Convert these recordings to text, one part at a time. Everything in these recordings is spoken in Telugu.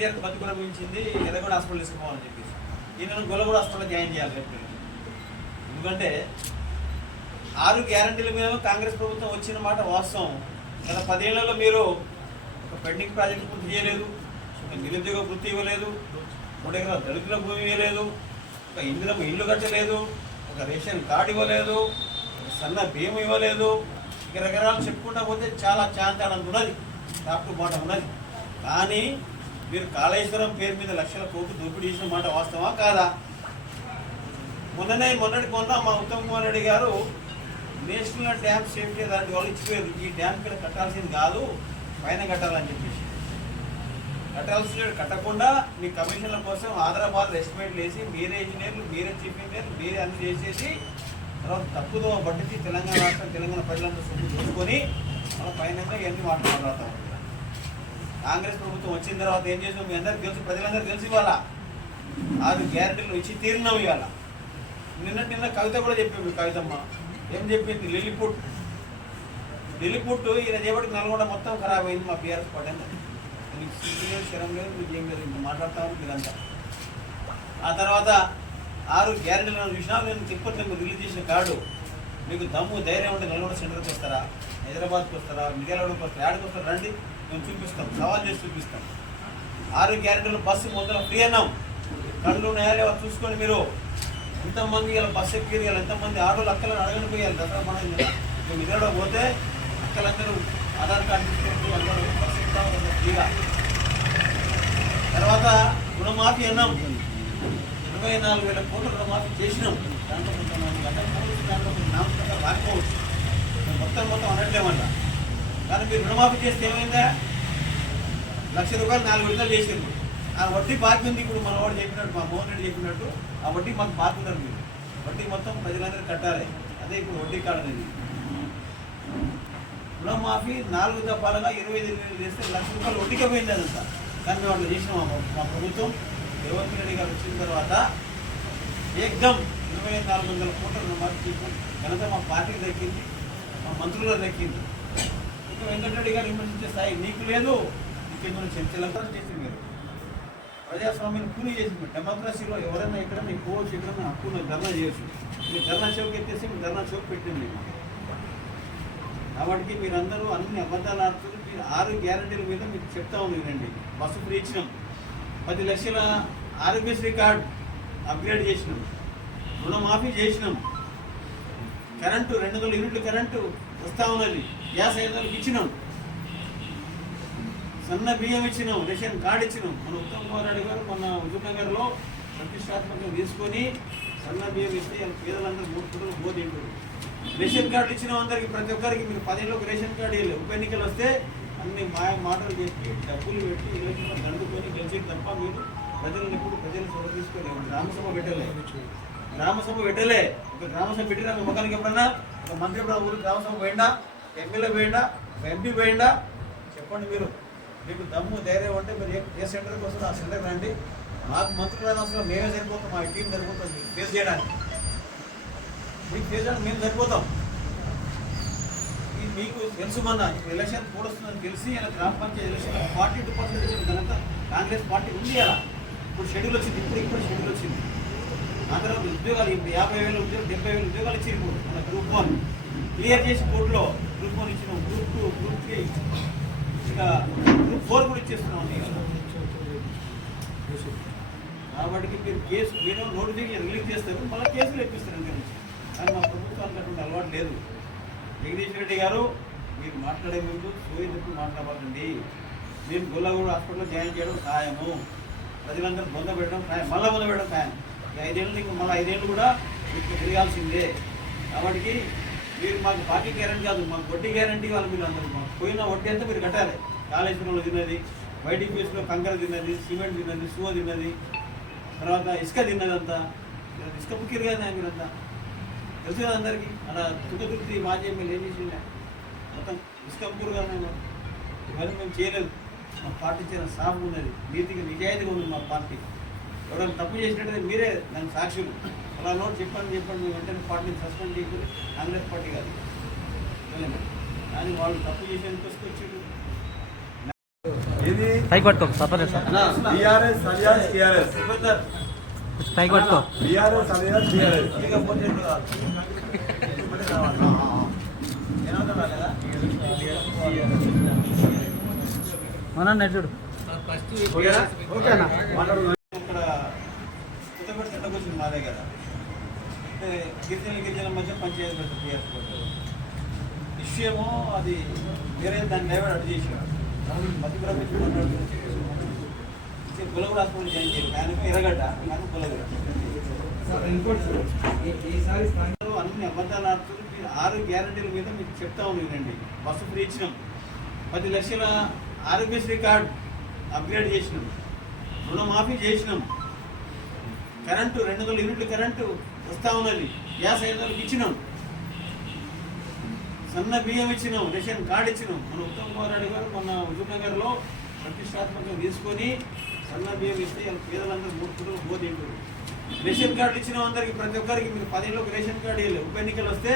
కేటీఆర్ బతి కూడా మించింది హాస్పిటల్ తీసుకుపోవాలని చెప్పేసి. ఈయన గొల్లగూడ హాస్పిటల్ జాయిన్ చేయాలి రేపు ఎందుకంటే ఆరు గ్యారంటీల మీద కాంగ్రెస్ ప్రభుత్వం వచ్చిన మాట వాస్తవం. గత పదేళ్ళలో మీరు ఒక పెండింగ్ ప్రాజెక్ట్ పూర్తి చేయలేదు ఒక నిరుద్యోగ వృత్తి ఇవ్వలేదు మూడు ఎకరాల దళితుల భూమి ఇవ్వలేదు ఒక ఇందులో ఇల్లు కట్టలేదు ఒక రేషన్ కార్డు ఇవ్వలేదు ఒక సన్న బియ్యం ఇవ్వలేదు ఇక రకరకాలు చెప్పుకుంటా పోతే చాలా చాంతాడంత ఉన్నది టాప్ టు బాటం ఉన్నది. కానీ మీరు కాళేశ్వరం పేరు మీద లక్షల కోట్లు దోపిడీ చేసిన మాట వాస్తవా కాదా? మొన్ననే మొన్నటి మొన్న మా ఉత్తమ్ కుమార్ రెడ్డి గారు నేషనల్ డ్యామ్ సేఫ్టీ దాంట్లో వాళ్ళు ఇచ్చిపోయారు. ఈ డ్యామ్ ఇక్కడ కట్టాల్సింది కాదు పైన కట్టాలని చెప్పేసి. కట్టాల్సిన కట్టకుండా మీ కమిషన్ల కోసం ఆదరాబాద్ ఎస్టిమేట్లు వేసి మీరే ఇంజనీర్లు మీరే చీఫ్ ఇంజనీర్లు మీరే అన్ని చేసేసి తర్వాత తప్పుదో పట్టించి తెలంగాణ రాష్ట్రం తెలంగాణ ప్రజలంతా సొమ్ము చూసుకొని మన పైన ఇవన్నీ మాట్లాడతాం. కాంగ్రెస్ ప్రభుత్వం వచ్చిన తర్వాత ఏం చేసాం? మీ అందరికి తెలుసు ప్రజలందరూ తెలుసు ఇవాళ ఆరు గ్యారెంటీలు ఇచ్చి తీరినాం ఇవాళ. నిన్న నిన్న కవిత కూడా చెప్పింది కవితమ్మ. ఏం చెప్పింది? లిల్లిపుట్ లిల్లిపుట్ ఈయన చేపటికి నల్గొండ మొత్తం ఖరాబ్ అయింది మా బీఆర్ఎస్ పార్టీ మీకు సిగ్గు లేదు శరం లేదు మీకు ఏం లేదు మాట్లాడతాము మీరంతా. ఆ తర్వాత ఆరు గ్యారెంటీలను చూసినా నేను తిప్పట్లో మీరు రిలీజ్ చేసిన కార్డు. మీకు దమ్ము ధైర్యం ఉంటే నల్గొండ సెంటర్కి వస్తారా? హైదరాబాద్కి వస్తారా? మిర్యాలగూడకి వస్తారా? ఆడికి వస్తారా? రండి. మేము చూపిస్తాం సవాల్ చేసి చూపిస్తాం ఆరు గ్యారెంటీలు బస్సు మొదలు ఫ్రీ అన్నాం. కళ్ళు నేరే చూసుకొని మీరు. ఎంతమంది ఇలా బస్సు ఎక్కిరు ఎంతమంది ఆరు అక్కలను అడగని పోయాలి దసరా పండుగ మేము ఇప్పుడు పోతే అక్కలందరూ ఆధార్ కార్డు తీసుకుంటూ అందరూ బస్సు ఎక్కుతాం ఫ్రీగా. తర్వాత రుణమాఫీ అన్నాం. ఇరవై నాలుగు వేల కోట్ల రుణమాఫీ చేసినాం. దాంట్లో కొంచెం మంది దాంట్లో కొంచెం రాకపోవచ్చు మొత్తం మొత్తం అనట్లేమంటా. కానీ మీరు రుణమాఫీ చేస్తే ఏమైందా? లక్ష రూపాయలు నాలుగు విడుదల చేసిండ్రు. ఆ వడ్డీ బాకీ ఉంది ఇప్పుడు మన వాడు చెప్పినట్టు మా మోహన్ రెడ్డి చెప్పినట్టు ఆ వడ్డీ మాకు బాకీ ఉన్నారు మీరు. వడ్డీ మొత్తం ప్రజలందరూ కట్టాలి. అదే ఇప్పుడు వడ్డీ కార్డు అనేది. రుణమాఫీ నాలుగు దఫాలుగా ఇరవై ఐదు వేలు చేస్తే లక్ష రూపాయలు వడ్డీకే పోయింది అదంతా. కానీ మేము అట్లా చేసినాం మా మా ప్రభుత్వం రేవంత్ రెడ్డి గారు వచ్చిన తర్వాత ఏకదం ఇరవై నాలుగు వందల కోట్ల రుణమాఫీ చేసాం ఘనత మా పార్టీకి దక్కింది మా మంత్రులకు దక్కింది. ఇక వెంకటరెడ్డి గారు విమర్శించే స్థాయి నీకు లేదు ఇంకెందుకు చర్చలంతా చేసింది మీరు. ప్రజాస్వామ్యం కూలి చేసింది డెమోక్రసీలో ఎవరైనా ఎక్కడైనా పోవచ్చు ఎక్కడైనా హక్కును ధర్నా చేయొచ్చు. మీరు ధర్నా చౌక్ ఎత్తేసి మీరు ధర్నా చౌక్ పెట్టింది కాబట్టి మీరందరూ అన్ని అబద్ధాలు ఆడుతున్నారు. మీరు ఆరు గ్యారంటీల మీద మీకు చెప్తా ఉంది రండి బస్సు ఫ్రీ ఇచ్చినాం. పది లక్షల ఆరోగ్యశ్రీ కార్డు అప్గ్రేడ్ చేసినాం. రుణమాఫీ చేసినాం. కరెంటు రెండు వందల యూనిట్లు కరెంటు వస్తా ఉన్నది. గ్యాస్ ఐదు వందలకి ఇచ్చినాం. సన్న బియ్యం ఇచ్చినాం రేషన్ కార్డు ఇచ్చినాం. మన ఉత్తమ్ కుమార్ రెడ్డి గారు మన హుజూర్నగర్లో ప్రతిష్టాత్మకంగా తీసుకొని సన్న బియ్యం ఇస్తే పేదలందరూ మూడు కుటుంబం బోధింటారు రేషన్ కార్డు ఇచ్చిన అందరికి ప్రతి ఒక్కరికి మీరు పదేళ్ళకి రేషన్ కార్డు ఇవ్వలేదు ఉప ఎన్నికలు వస్తే అన్ని మాయ మాటలు చెప్పి డబ్బులు పెట్టి ఎలక్షన్ దండుకొని గెలిచి తప్ప మీరు ప్రజలను ఎప్పుడు ప్రజలు సభ తీసుకొని గ్రామసభ పెట్టలే. గ్రామసభ పెట్టలే. ఒక గ్రామసభ పెట్టినా ముఖానికి ఎప్పుడన్నా? ఒక మంత్రి ప్రభుత్వం గ్రామసభ పోయినా ఎమ్మెల్యే పోయిందా ఎంపీ పోయిందా చెప్పండి మీరు. మీకు దమ్ము ధైర్యం ఉంటే మీరు ఏ- సెంటర్కి వస్తుంది ఆ సెంటర్కి రండి. మాకు మంత్రులు అవసరం మేమే సరిపోతాం మా టీం సరిపోతుంది ఫేస్ చేయడానికి. మీకు ఫేస్ చేయడానికి మేము సరిపోతాం. ఇది మీకు తెలుసు మొన్న ఎలక్షన్ కూడా వస్తుందని తెలిసి ఇలా గ్రామ panchayat election forty two percent ఘనత కాంగ్రెస్ పార్టీ ఉంది అలా. ఇప్పుడు షెడ్యూల్ వచ్చింది ఇప్పుడు ఇప్పుడు షెడ్యూల్ వచ్చింది. ఆ తర్వాత ఉద్యోగాలు ఇప్పుడు యాభై వేల ఉద్యోగాలు డెబ్బై వేల ఉద్యోగాలు ఇచ్చింది ఇప్పుడు మన గ్రూప్ వన్. క్లియర్ చేసి బోర్డులో గ్రూప్ వన్ ఇచ్చిన గ్రూప్ టూ గ్రూప్ త్రీ ఇంకా గ్రూప్ ఫోర్ కూడా ఇచ్చేస్తున్నాం కాబట్టి మీరు కేసు మీరు నోటిఫికేషన్ రిలీజ్ చేస్తారు మళ్ళీ కేసులు ఎప్పిస్తారు ఇంకా నుంచి కానీ మా ప్రభుత్వానికి అటువంటి అలవాటు లేదు. జగదీష్ రెడ్డి గారు మీరు మాట్లాడే ముందు సోయి మాట్లాడాలండి. మేము గొల్లగూడ హాస్పిటల్లో జాయిన్ చేయడం ఖాయము. ప్రజలందరూ బొంద పెట్టడం ఖాయం మళ్ళీ బొంద పెట్టడం ఖాయం. ఐదేళ్ళు ఇంకా మళ్ళీ ఐదేళ్ళు కూడా మీకు తిరగాల్సిందే. కాబట్టి మీరు మాకు పార్టీ గ్యారంటీ కాదు మాకు వడ్డీ గ్యారంటీ వాళ్ళు మీరు అందరూ మాకు. పోయిన వడ్డీ అంతా మీరు కట్టాలి. కాళేశ్వరంలో తిన్నది వైటింగ్ ప్లేస్లో కంకర తిన్నది సిమెంట్ తిన్నది సువ తిన్నది తర్వాత ఇసుక తిన్నదంతా. ఇసుక ముఖ్యం కదా మీరంతా. తెలుసు కదా అందరికీ? అలా తుకతుర్తి మాజీ ఎమ్మెల్యే ఏం చేసిండే? మొత్తం ఇసుక పుక్కిరు కదా ఇవన్నీ మేము చేయలేదు. మా పార్టీ చేసిన సాఫ్ ఉన్నది. నీతిగా నిజాయితీగా ఉంది మా పార్టీ. ఎవరైనా తప్పు చేసినట్టు మీరే దానికి సాక్షులు. అలా నోట్ చెప్పండి చెప్పండి మేము వెంటనే పార్టీని సస్పెండ్ చేయకూడదు కాంగ్రెస్ పార్టీ కాదు. కానీ వాళ్ళు తప్పు చేసేందుకు వచ్చారు ఇది. టీఆర్ఎస్. Alias alias? మన చూడు. ఓకేనా? ఇక్కడ వచ్చింది మా దగ్గర అంటే గిరిజన గిరిజన మధ్య పంచాయతీ పెట్టారు టీఆర్ఎస్ ఇష్యూ ఏమో అది వేరే దాన్ని డైవర్ట్ అడ్డు చేసారు మధ్య ప్రభుత్వం గులగూడ హాస్పిటల్ జాయిన్ చేయాలి. ఆయన ఎర్రగడ్డ ఆయన గులగూడ. అన్ని అబద్ధాలు ఆడుతూ మీరు ఆరు గ్యారంటీల మీద మీకు చెప్తా ఉన్నానండి బస్సు ఫ్రీ ఇచ్చినాం. పది లక్షల ఆరోగ్యశ్రీ కార్డు అప్గ్రేడ్ చేసినాం. రుణమాఫీ చేసినాం. కరెంటు రెండు వందల యూనిట్ల కరెంటు వస్తా ఉన్నది. గ్యాస్ ఐదు వందలకి ఇచ్చినాం. సన్న బియ్యం ఇచ్చినాం రేషన్ కార్డు ఇచ్చినాం. మన ఉత్తమ్ కుమార్ రెడ్డి గారు మన హుజూర్నగర్లో ప్రతిష్టాత్మకంగా తీసుకొని సన్న బియ్యం ఇస్తే పేదలందరూ మూడు కుటుంబం రేషన్ కార్డు ఇచ్చిన అందరికి ప్రతి ఒక్కరికి. మీరు పదేళ్ళకి రేషన్ కార్డు ఇవ్వలేదు ఉప ఎన్నికలు వస్తే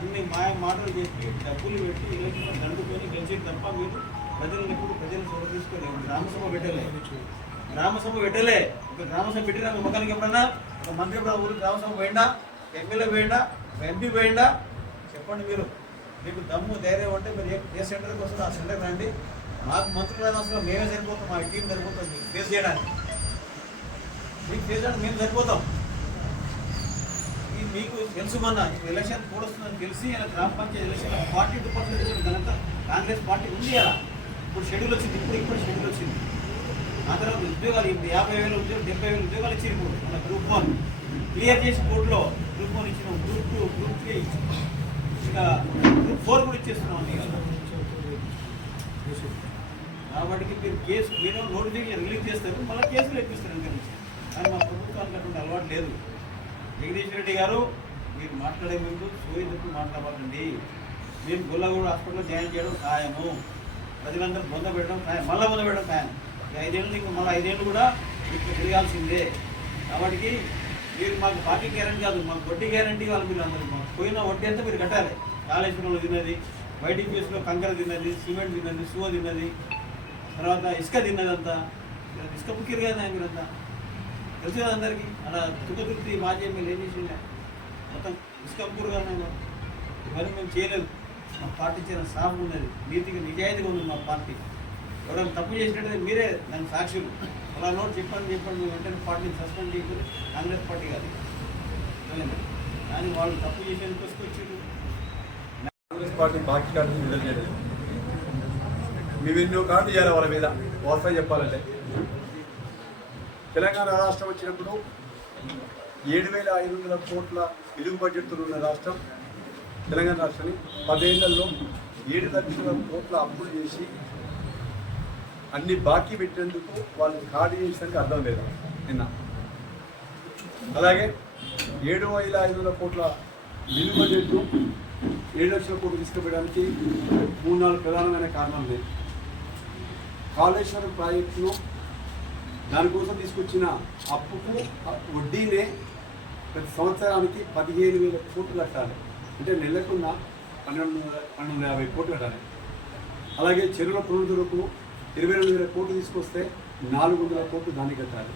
అన్ని మాయ మాటలు చెప్పి డబ్బులు పెట్టి ఇళ్ళకి దండుకొని గెలిచి తప్ప మీరు ప్రజలను ఎప్పుడు ప్రజలు చోటు తీసుకోలేదు గ్రామసభ గ్రామ గ్రామసభ పెట్టలే. ఒక గ్రామసభ పెట్టినా మీ ముఖానికి ఎప్పుడన్నా? ఒక మంత్రి ఎప్పుడు ఊరికి గ్రామసభ పోయిందా ఎమ్మెల్యే పోయిందా ఎంపీ పోయిందా చెప్పండి మీరు. మీకు దమ్ము ధైర్యం ఉంటే మీరు ఏ- సెంటర్కి వస్తుందో ఆ సెంటర్కి రండి. మాకు మంత్రులు అవసరం మేమే సరిపోతాం. మా టీం సరిపోతుంది. మీకు ఫేస్ చేయడానికి. మీకు ఫేస్ చేయడానికి మేము సరిపోతాం. ఇది మీకు తెలుసు మొన్న ఈ ఎలక్షన్ కూడొస్తుందని తెలిసి ఇలా గ్రామ panchayat election forty two percent ఘనత కాంగ్రెస్ పార్టీ ఉంది అలా. ఇప్పుడు షెడ్యూల్ వచ్చింది. ఇప్పుడు ఇప్పుడు షెడ్యూల్ వచ్చింది. ఆ తర్వాత ఉద్యోగాలు ఇప్పుడు యాభై వేల ఉద్యోగాలు డెబ్బై వేల ఉద్యోగాలు ఇచ్చిన ఇప్పుడు మన గ్రూప్ వన్ క్లియర్ చేసి బోర్డులో గ్రూప్ వన్ ఇచ్చినాం గ్రూప్ టూ గ్రూప్ త్రీ ఇంకా గ్రూప్ ఫోర్ కూడా ఇచ్చేస్తున్నాం ఇక కాబట్టి మీరు కేసు మీరు నోటిఫికేషన్ రిలీజ్ చేస్తారు మళ్ళీ కేసులు ఎక్కిస్తారు అంతే కానీ మా ప్రభుత్వానికి అటువంటి అలవాటు లేదు. జగదీష్ రెడ్డి గారు మీరు మాట్లాడే ముందు సూర్య మాట్లాడాలండి మేము గొల్లగూడ హాస్పిటల్లో జాయిన్ చేయడం ఖాయము. ప్రజలందరూ బొంద పెట్టడం ఖాయం మళ్ళీ బొంద పెట్టడం ఖాయం. ఐదేళ్ళు నీకు మళ్ళీ ఐదేళ్ళు కూడా మీకు తిరగాల్సిందే కాబట్టి మీరు మాకు పార్టీ గ్యారంటీ కాదు మాకు వడ్డీ గ్యారంటీ కావాలి మీరు అందరూ. మాకు పోయిన వడ్డీ అంతా మీరు కట్టాలి. కాళేశ్వరంలో తిన్నది బయటికి ప్లేస్లో కంకర తిన్నది సిమెంట్ తిన్నది సువ తిన్నది తర్వాత ఇసుక తిన్నదంతా. ఇసుక పుక్కిరు కదా మీరంతా. తెలుసు కదా అందరికీ? అలా తుకతుర్తి మాజీ ఎమ్మెల్యే ఏం చేసిండే? మొత్తం ఇసుక పుక్కిరు కదా మేము ఇవన్నీ మేము చేయలేదు. మా పార్టీ చాలా సాఫ్ ఉన్నది. నీతిగా నిజాయితీగా ఉంది మా పార్టీ. ఎవరైనా తప్పు చేసినట్టు మీరే దానికి సాక్షులు. అలా నోట్ చెప్పండి చెప్పండి మేము వెంటనే పార్టీని సస్పెండ్ చేయకూడదు కాంగ్రెస్ పార్టీ కాదు. కానీ వాళ్ళు తప్పు చేసేందుకు వచ్చారు కాంగ్రెస్ పార్టీ బాకీ కార్డు విడుదల చేయలేదు. మేము ఎన్నో కార్డు చేయాలి వాళ్ళ మీద. వాస్తవం చెప్పాలంటే. తెలంగాణ రాష్ట్రం వచ్చినప్పుడు ఏడు వేల ఐదు వందల కోట్ల ఇలుగు బడ్జెట్తో ఉన్న రాష్ట్రం తెలంగాణ రాష్ట్రాన్ని పదేళ్ళలో ఏడు లక్షల కోట్ల అప్పులు చేసి అన్ని బాకీ పెట్టేందుకు వాళ్ళు ఖాళీ చేసేందుకు అర్థం లేదు. నిన్న. అలాగే ఏడు వేల ఐదు వందల కోట్ల బిల్లు బడ్జెట్ ఏడు లక్షల కోట్లు తీసుకుపోయడానికి మూడు నాలుగు ప్రధానమైన కారణాలు ఉన్నాయి. కాళేశ్వరం ప్రాజెక్టును దానికోసం తీసుకొచ్చిన అప్పుకు వడ్డీనే ప్రతి సంవత్సరానికి పదిహేను వేల కోట్లు కట్టాలి. అంటే నెలకున్న పన్నెండు పన్నెండు యాభై కోట్లు కట్టాలి. అలాగే చెరువుల పునరుద్ధరణకు ఇరవై రెండు వేల కోట్లు తీసుకొస్తే నాలుగు వందల కోట్లు దాన్ని కట్టాలి.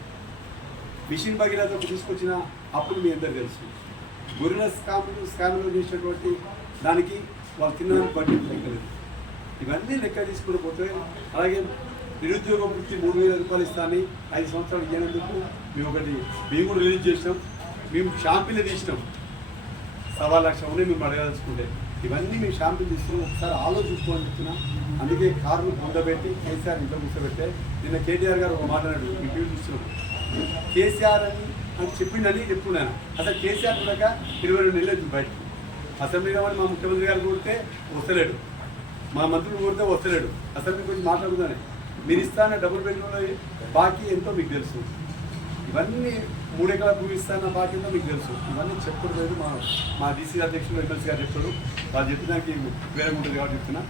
మిషన్ భగీరథకు తీసుకొచ్చిన అప్పులు మీ అందరు తెలుసు. గొర్రెల స్కాములు స్కాములు చేసినటువంటి దానికి వాళ్ళు తిన్న బడ్జెట్ లెక్కలేదు. ఇవన్నీ లెక్క తీసుకుని పోతే అలాగే నిరుద్యోగ వృత్తి మూడు వేల రూపాయలు ఇస్తామని ఐదు సంవత్సరాలు ఇచ్చినందుకు మేము ఒకటి మేము కూడా రిలీజ్ చేసినాం. మేము షాంపిల్ తీసినాం. సవా లక్ష ఉన్నాయి మేము అడగదలుచుకుంటే ఇవన్నీ మీ షాంపిల్ తీసుకుని ఒకసారి ఆలోచించుకోని చెప్పిన. అందుకే కార్లు పొందబెట్టి కేసీఆర్ ఇంట్లో కూర్చోబెట్టే. నిన్న కేటీఆర్ గారు ఒక మాట్లాడాడు మీ టీవీ చూస్తున్నాం కేసీఆర్ అని అని చెప్పిండని చెప్తున్నాను అసలు కేసీఆర్ కూడా ఇరవై రెండు నెలలు అవుతుంది బయటకు. అసెంబ్లీలో వాడు మా ముఖ్యమంత్రి గారు కొడితే వస్తలేడు. మా మంత్రులు కొడితే వస్తలేడు. అసెంబ్లీ గురించి మాట్లాడుతున్నాను మీరు ఇస్తాన డబుల్ బెడ్రూమ్లో బాకీ ఎంతో మీకు తెలుసు. ఇవన్నీ మూడెకరాల భూమి ఇస్తాన బాధ్యత మీకు తెలుసు. ఇవన్నీ చెప్పడం లేదు మా మా డీసీ అధ్యక్షులు ఎమ్మెల్సీ గారు చెప్పారు వాళ్ళు చెప్పినానికి వేరే ఉంటుంది కాబట్టి చెప్తున్నా.